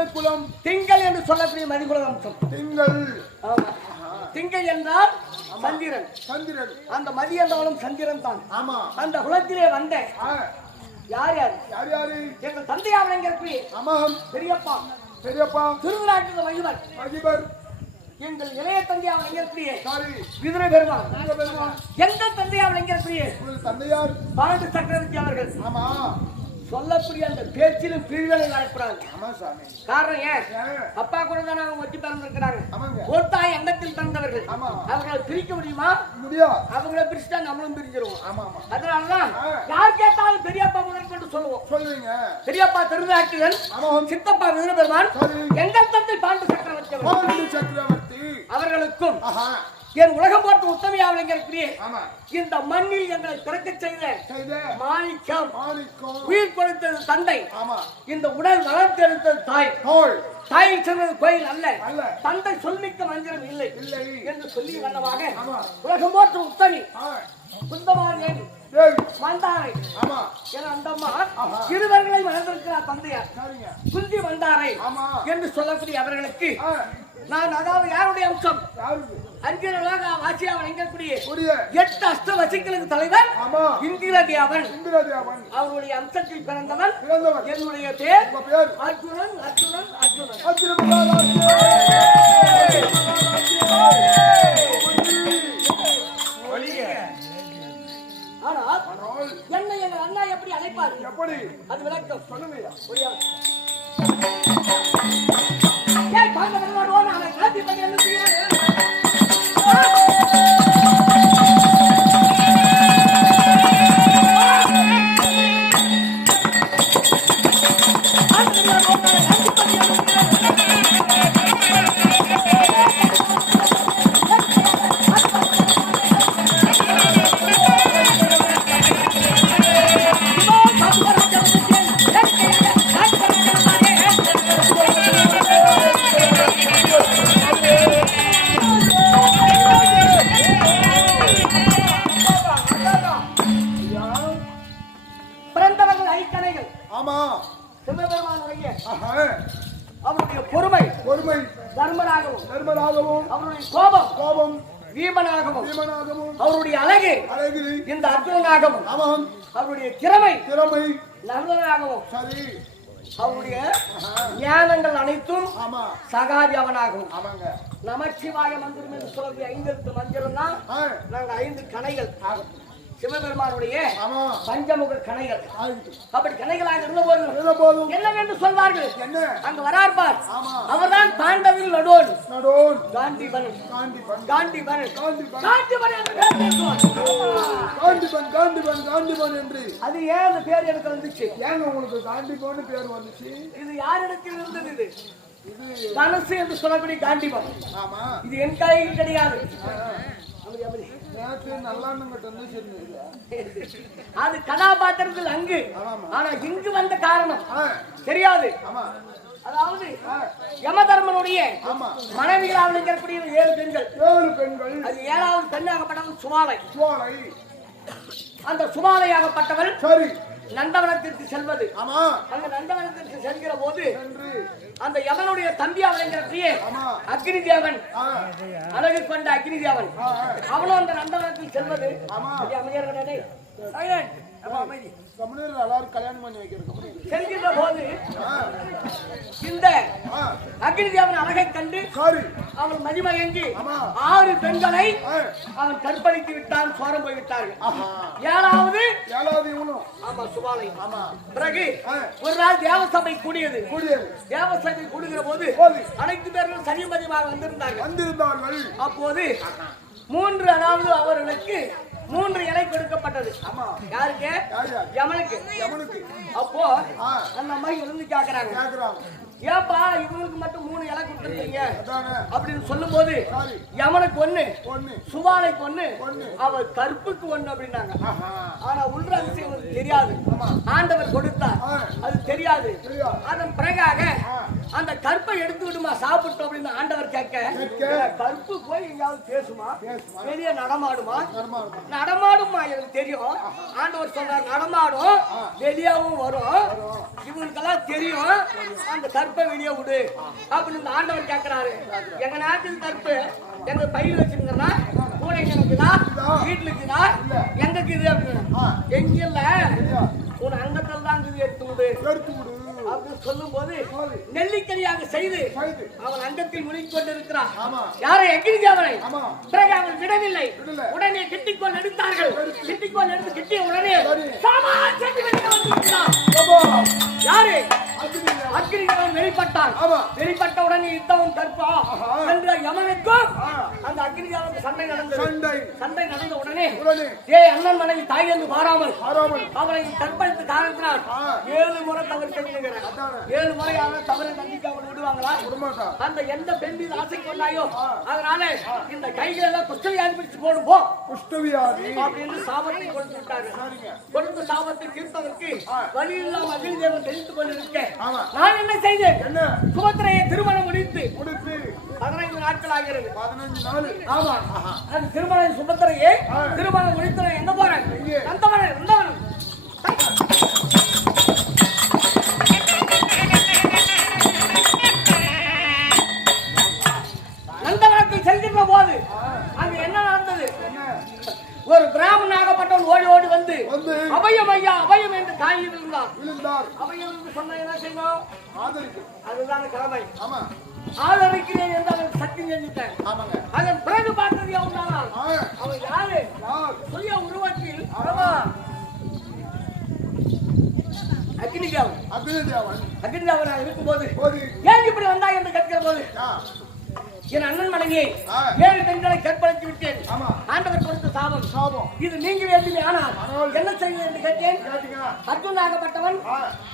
அம்சம் திங்கள் என்று சொல்லக்கூடிய மதிக்குல அம்சம் திங்கள். திங்கள் என்றால் சந்திரன். சந்திரன். அந்த மதி என்றாலும் சந்திரன் தான். ஆமா. அந்த குலத்திலே வந்த யார் யார்? யார் யாரு? எங்கள் தந்தையாவளங்கிறப்பி ஆமாம். பெரியப்பா. பெரியப்பா. திருவிழாட்டு மகிமன் அதிபர் எங்கள் இளைய தந்தையாவளங்கிறப்பி சாரி விதுர பெருமான் எங்கள் தந்தையாவளங்கிறப்பி உங்கள் தந்தையார். பாண்டு சக்கரவர்த்தி அவர்கள். ஆமா. சொல்லக்கூடிய அந்த பேச்சிலும் பிரிவுகளை சாமி. காரணம் ஏன்? அப்பா கூட தானே அவங்க வச்சு பிறந்திருக்கிறாங்க. ஒருத்தாய் எண்ணத்தில் பிறந்தவர்கள். அவர்களை பிரிக்க முடியுமா? முடியா? அவங்கள பிரிச்சுட்டா நம்மளும் பிரிஞ்சிருவோம். ஆமா ஆமா. அதனாலதான். யார் கேட்டாலும் பெரியப்பா முதல் கொண்டு சொல்லுவோம். சொல்லுவீங்க. பெரியப்பா திருவிழாட்டுகள் ஆமாம் சித்தப்பா விருதுபெருமான் சரி. எங்கள் தந்தை பாண்டு சக்கரவர்த்தி அவர்களுக்கும் என் உலகம் போட்டு உத்தமையாவளிங்கிறே ஆமா. இந்த மண்ணில் எங்களை பிறக்க செய்த மாணிக்கம். உயிர் கொடுத்தது தந்தை. இந்த உடல் வளர்த்தெடுத்தது தாய். தாயை சொன்னது கோயில் அல்ல. தந்தை சொல்மிக்க மந்திரம் இல்லை. இல்லை. என்று சொல்லி வண்ணமாக உலகம் போற்று உத்தமி. தேவி வந்தாரை ஆமா. என அந்த அம்மா ஆஹா. இருவர்களை மறந்திருக்கிறார் தந்தையார். குந்தி வந்தாரை ஆமா. என்று சொல்லக்கூடிய அவர்களுக்கு நான் அதாவது யாருடைய அம்சம்? யாருக்கு அன்பியர்களாக வாசியாவன் எங்கக்கூடிய எட்டு அஷ்ட வசிக்களுக்கு தலைவர் இந்திரதேவன். இந்திரதேவன். அவருடைய அம்சத்தில் பிறந்தவன் என்னுடைய பேர் அர்ஜுனன் அர்ஜுனன் அர்ஜுனன். ஆனால் என்னை எங்கள் அண்ணா எப்படி அழைப்பார்? எப்படி? அது விளக்கம். சொல்லுங்க அவருடைய அழகு இந்த அர்ஜுனனாகவும் ஆமாம். அவருடைய திறமை திறமை. நல்லதாகவும் சரி. அவருடைய ஞானங்கள் அனைத்தும் ஆமா. சகாஜவனாகவும் ஆமாங்க. நமச்சிவாய மந்திரம் என்று சொல்லக்கூடிய ஐந்தெழுத்து மந்திரம் தான் நாங்கள் ஐந்து கணைகள் சிவபெருமானுடைய பஞ்சமுக கணைகள். அப்படி கணைகளாக இருந்த போது என்ன போதும் என்னவென்று சொல்வார்கள்? என்ன? அங்க வரார்பார் அவர்தான் பாண்டவில் நடுவோன் நடோன் காந்திபன். என்று பேர் பேசுவான். காண்டிபன் காண்டிபன் காண்டிபன் என்று. அது ஏன் அந்த பேர் எனக்கு வந்துச்சு? ஏங்க உங்களுக்கு காண்டிபன் பேர் வந்துச்சு? இது யாரிடத்தில் இருந்தது இது? தனுசு என்று சொல்லக்கூடிய காண்டிபன் ஆமா. இது என் கையில் கிடையாது. அது கதாபாத்திரத்தில் அங்கு. ஆனா இங்கு வந்த காரணம் தெரியாது. அதாவது யமதர்மனுடைய மனைவிகளாக இருக்கக்கூடிய ஏழு பெண்கள். ஏழு பெண்கள். அது ஏழாவது பெண்ணாகப்பட்டவள் சுமாலை சோலை அந்த சுமாலையாகப்பட்டவள் சரி. நந்தவனத்திற்கு செல்வது. ஆமா. அந்த நந்தவனத்திற்கு செல்கிற போது அந்த யமனுடைய தம்பி அவளைங்கிறப்படியே ஆமா. அக்னி தேவன் அழகு கொண்ட அக்னி தேவன். அவனும் அந்த நந்தவனத்தில் செல்வது. ஆமா. தமிழர் எல்லாரும் கல்யாணம் பண்ணி வைக்கிறது செல்கின்ற போது இந்த அக்னி தேவன் அழகை கண்டு அவன் மதிமயங்கி. ஆறு பெண்களை அவன் கற்பழித்து விட்டான் சோரம் போய் விட்டார்கள். ஆஹா. ஏழாவது ஏழாவது இவனும். ஆமா சுபாலை. ஆமா. பிறகு. ஒரு நாள் தேவசபை கூடியது. கூடியது. தேவசபை கூடுகிற போது போது. அனைத்து பேர்களும் சனிமதிமாக வந்திருந்தார்கள். வந்திருந்தார்கள். அப்போது மூன்று அதாவது அவர்களுக்கு மூன்று இலை கொடுக்கப்பட்டது. ஆமா. யாருக்கு? யார்? யார் யமனுக்கு. அப்போ. அந்த அம்மா கேக்குறாங்க. கேக்குறாங்க. ஏப்பா இவங்களுக்கு மட்டும் மூணு இலை கொடுத்துருக்கீங்க அப்படின்னு சொல்லும் போது யமனுக்கு ஒண்ணு சுபாலைக்கு ஒண்ணு. அவ கற்புக்கு ஒண்ணு அப்படின்னாங்க ஆனா உள்ள அதிசயம் தெரியாது. ஆண்டவர் கொடுத்தார். அது தெரியாது. அதன் பிறகாக. அந்த கற்பை எடுத்து விடுமா சாப்பிட்டோம் அப்படின்னு ஆண்டவர் கேட்க. கற்பு போய் எங்கேயாவது பேசுமா. வெளியே நடமாடுமா நடமாடுமா. எனக்கு தெரியும் ஆண்டவர் சொல்றார் நடமாடும் வெளியாவும் வரும் தெரியும். அந்த கற்பை வெளியே விடு அப்படின்னு இந்த ஆண்டவர் கேட்கிறாரு எங்க நாட்டில் கற்பு எங்க பயிர் வச்சிருந்தா கூட இருக்குதா வீட்டுல இருக்குதா எங்க இருக்குது அப்படின்னு. எங்க இல்ல உன் அங்கத்தில் தான் எடுத்து விடு எடுத்து விடு அப்படின்னு சொல்லும் போது நெல்லிக்கனியாக செய்து. அவன் அங்கத்தில் முழுகிக் கொண்டிருக்கிறான். யாரை எகிரிஜாவனை ஆமா. பிறகு அவன் விடவில்லை. உடனே கிட்டிக்கோல் எடுத்தார்கள். கிட்டிக்கோல் எடுத்து கிட்டிய உடனே சரி. சாமான் சென்று வெளியே வந்துவிட்டான். அப்போ, யாரு அக்னி தேவன். அக்கிரிஜாவன் வெளிப்பட்டான் ஆமா. வெளிப்பட்ட உடனே யுத்தம் கற்பா. என்ற யமனுக்கும். அந்த அக்கிரிஜாவுக்கு சண்டை நடந்தது. சண்டை. சண்டை நடந்த உடனே உடனே. ஏய் அண்ணன் மனைவி தாய் என்று பாராமல் ஆறாமல் அவனை கற்பழித்து காரணத்தினால். ஏழு முறை தவறு செஞ்சுக்கிறேன். ஏழு முறையான தவறை தண்டிக்காமல் விடுவாங்களா? அந்த எந்த பெண் மீது ஆசை கொண்டாயோ? அதனால இந்த கைகளை எல்லாம் குஷ்டவி அனுப்பிச்சு போடும் போ. குஷ்டவியாதி. அப்படின்னு சாபத்தை கொடுத்து விட்டாரு. கொடுத்த சாபத்தை தீர்ப்பதற்கு வழி இல்லாம அகில் தேவன் தெரிந்து கொண்டிருக்கேன். ஆமா. நான் என்ன செய்தேன்? என்ன? சுபத்திரையை திருமணம் முடித்து. முடித்து. பதினைந்து நாட்கள் ஆகிறது. பதினஞ்சு நாள். ஆமா அது திருமணம் சுபத்திரையே. திருமணம் முடித்து நான் ஆதரிக்கிறேன் என்று அவன் சக்தி செஞ்சுட்டேன் ஆமாங்க. அதன் பிறகு பார்த்தது அவன் அவன் யாரு? சுய உருவத்தில் ஆமா அக்னிஜாவன் அக்னி தேவன் அக்னிஜாவனாக இருக்கும்போது ஒரு ஏன் இப்படி வந்தா என்று கேட்கிற போது என் அண்ணன் மனைவியை. ஏழு பெண்களை கற்பழித்து விட்டேன். ஆமா. ஆண்டவர் கொடுத்த சாபம். சாபம். இது நீங்க வேண்டுமே ஆனால் என்ன செய்வது என்று கேட்டேன். அர்ஜுனாகப்பட்டவன்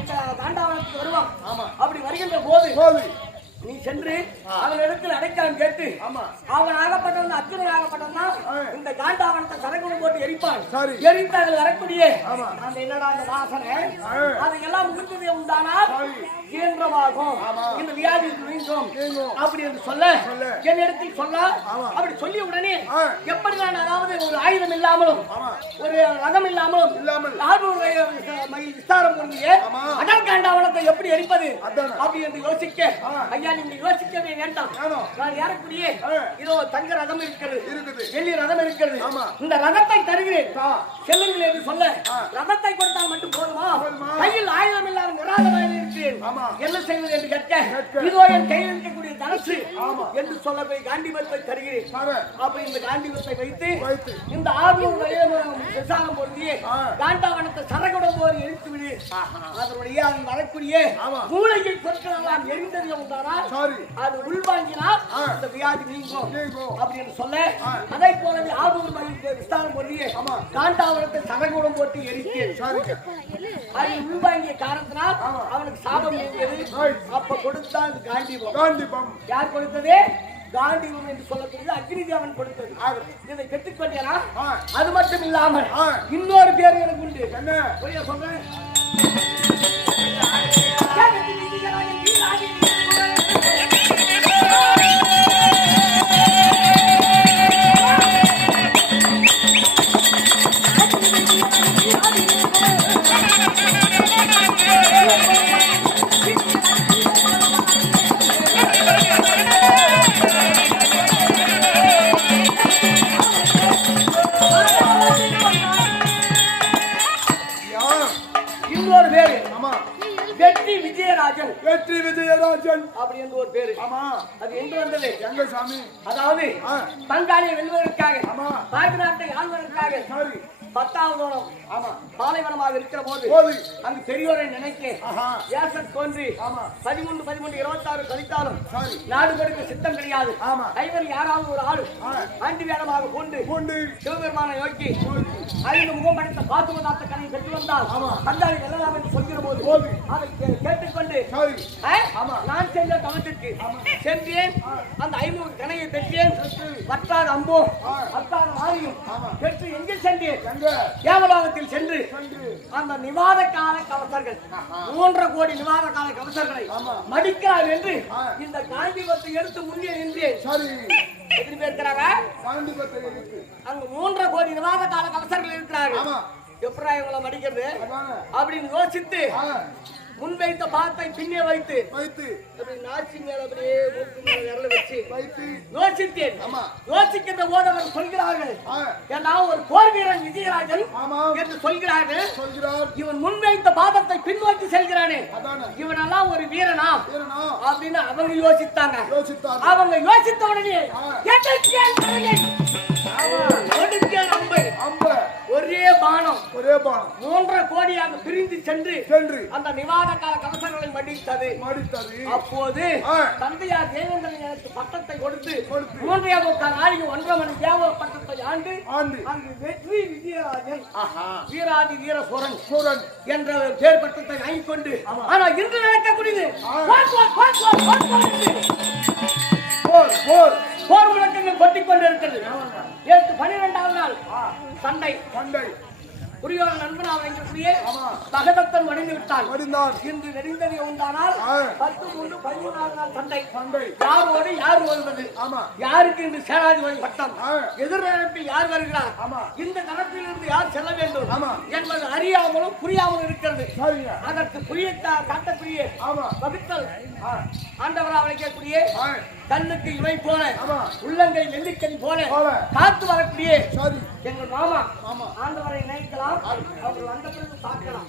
இந்த காண்டாவனத்துக்கு வருவான். ஆமா. அப்படி வருகின்ற போது போது. நீ சென்று அவன் இடத்தில் அடைக்காலம் கேட்டு ஆமா அவன் ஆகப்பட்டவன் அர்ஜுனன் ஆகப்பட்டவன். இந்த காண்டாவனத்தை சரகுணம் போட்டு எரிப்பான். எரித்து அதில் வரக்கூடிய. அந்த என்னடா அந்த வாசனை. அதையெல்லாம் முடிந்தது. இயன்றமாகும் ஆமா. இந்த வியாதி நீங்கும். அப்படி என்று சொல்ல. என்னிடத்தில் சொல்ல. அப்படி சொல்லி உடனே. எப்படி நான் அதாவது ஒரு ஆயுதம் இல்லாமலும் ஒரு ரதம் இல்லாமலும் விஸ்தாரம் ஆமா. அடல் காண்டாவனத்தை எப்படி எரிப்பது. அப்படி என்று யோசிக்க ஆ. ஐயா நீங்க யோசிக்கவே வேண்டாம். நான் ஏறக்கூடிய. இதோ தங்க ரதம் இருக்கிறது இருக்குது வெள்ளி ரதம் இருக்கிறது. இந்த ரதத்தை தருகிறேன். செல்லுங்கள் என்று சொல்ல. ரதத்தை கொடுத்தால் மட்டும் போதுமா? கையில் ஆயுதம் இல்லாத நிராதமாக இருக்கிறேன் ஆமா. என்ன செய்வது என்று கேட்க கேட்க. இதோ என் கையில் இருக்கக்கூடிய தனசு ஆமா. என்று சொல்ல போய் காண்டிபத்தை தருகிறேன் தர அப்ப இந்த காண்டிபத்தை வைத்து இந்த ஆர்வம் விசாரம் பொருந்தியே. காண்டாவனத்தை சரகுடம் போது எரித்து விடு அதனுடைய அந்த வரக்கூடிய ஆமா. மூளையை பொருட்கள் எல்லாம் எரிந்தது உண்டானால் அது உள்வாங்கினால். இந்த வியாதி நீங்கும். அப்படின்னு சொல்ல. அதை விஸ்தாரம் பொருந்தியே ஆமா. காண்டாவனத்தை சரகுடம் போட்டு அது உள்வாங்கிய காரணத்தினால். அவனுக்கு சாபம் Right. அப்ப கொடுத்தான் அது காண்டிபம். காண்டிபம். யார் கொடுத்தது? காண்டிபம் என்று சொல்லக்கூடியது அக்னிதேவன் கொடுத்தது. இதை பெற்றுக்கொண்டேனா ஆ. அது மட்டும் இல்லாமல். இன்னொரு பேர் எனக்கு உண்டு. என்ன? புரிய சொல்றேன் விஜயராஜன் அப்படி என்று ஒரு பேரு. ஆமா. அது எங்க வந்தது? எங்க சாமி அதாவது. பங்காளியை வெல்வதற்காக ஆமா. தாய் நாட்டை ஆள்வதற்காக சரி. பத்தாவது ஆமா. பாலைவனமாக இருக்கிற போது அங்கு பெரியோரை நினைக்க ஏசர் தோன்றி ஆமா. பதிமூன்று பதிமூன்று இருபத்தாறு கழித்தாலும் நாடு கொடுக்க சித்தம் கிடையாது. ஆமா. ஐவர் யாராவது ஒரு ஆள். ஆண்டி வேடமாக கொண்டு சிவபெருமானை நோக்கி ஐந்து முகம் படைத்த பாத்துமதாத்த கதையை பெற்று வந்தால் ஆமா. பந்தாளி வெல்லலாம் என்று சொல்கிற போது. அதை கேட்டுக்கொண்டு. நான் சென்ற தவத்திற்கு சென்றேன் அந்த ஐநூறு கணையை பெற்றேன் வற்றாத அம்போ ஆ. வற்றாத மாறி ஞானத்தையும் ஆமா. பெற்று எங்கே சென்றேன் தேவலோகத்தில் சென்று அந்த நிவாத கால கவசர்கள் மூன்றரை கோடி நிவாத கால கவசர்களை. மடிக்கிறார் என்று. இந்த காந்திபத்தை எடுத்து முன்னே நின்றேன் எத்தனை பேர் இருக்கிறாங்க அங்க மூன்றரை கோடி நிவாத கால இருக்கிறார்கள். ஆமா. எப்படா இவங்களை மடிக்கிறது? அப்படின்னு யோசித்து ஆ, முன்வைத்த பாத்தை பின்னே வைத்து வைத்து அப்படி நாச்சி மேல அப்படியே மூக்கு மேல விரல வச்சு வைத்து யோசித்தேன். ஆமா. யோசிக்கின்ற போது அவர் சொல்கிறார்கள் ஏன்னா ஒரு போர் வீரன் விஜயராஜன் ஆமா. என்று சொல்கிறார்கள். சொல்கிறார். இவன் முன்வைத்த பாதத்தை பின்னோக்கி செல்கிறானே. அதானே. இவனெல்லாம் ஒரு வீரனா? அப்படின்னு அவங்க யோசித்தாங்க. அவங்க யோசித்த உடனே ஆ. எதற்கு என்பதை ஒடுக்கிய நம்பை அம்ப. ஒரே பானம் ஒரே பானம் மூன்றரை கோடியாக பிரிந்து சென்று சென்று அந்த நிவாத கால கவசங்களை மடித்தது மடித்தது அப்போது. தந்தையார் தேவேந்திரன் எனக்கு பட்டத்தை கொடுத்து கொடுத்து. மூன்றையா முக்கால் நாளைக்கு ஒன்றரை மணி தேவ பட்டத்தை ஆண்டு ஆண்டு அங்கு வெற்றி விஜயராஜன் ஆஹா வீராதி வீரசூரன் சூரன் என்ற பேர் பட்டத்தை வாங்கிக் கொண்டு ஆமா. ஆனா இன்று நடக்கக்கூடியது. போர், போர், போர், முழக்கங்கள் கொட்டிக் கொண்டிருக்கிறது. நேற்று பனிரெண்டாவது நாள். சண்டை. சண்டை. புரியோக நண்பனாக வைக்கக்கூடிய ஆமா. பகதத்தன் மடிந்து விட்டான். மடிந்தான் இன்று நெறிந்தது உண்டானால். பத்து மூன்று பதிமூணாவது நாள் சண்டை. சண்டை. யாரோடு யார் வருவது? ஆமா. யாருக்கு இன்று சேனாதிபதி பட்டம். எதிர்நடப்பில் யார் வருகிறார்? ஆமா. இந்த இருந்து யார் செல்ல வேண்டும்? ஆமா. என்பது அறியாமலும் புரியாமலும் இருக்கிறது. அதற்கு புரிய காட்டக்கூடிய ஆமா. வகுத்தல் ஆ, ஆண்டவரா அழைக்கக்கூடிய ஆ, கண்ணுக்கு இவை போல. உள்ளங்கை நெல்லிக்கனி போல. காத்து வரக்கூடிய எங்கள் மாமா. ஆண்டவரை நினைக்கலாம் அவர் வந்த பிறகு பார்க்கலாம்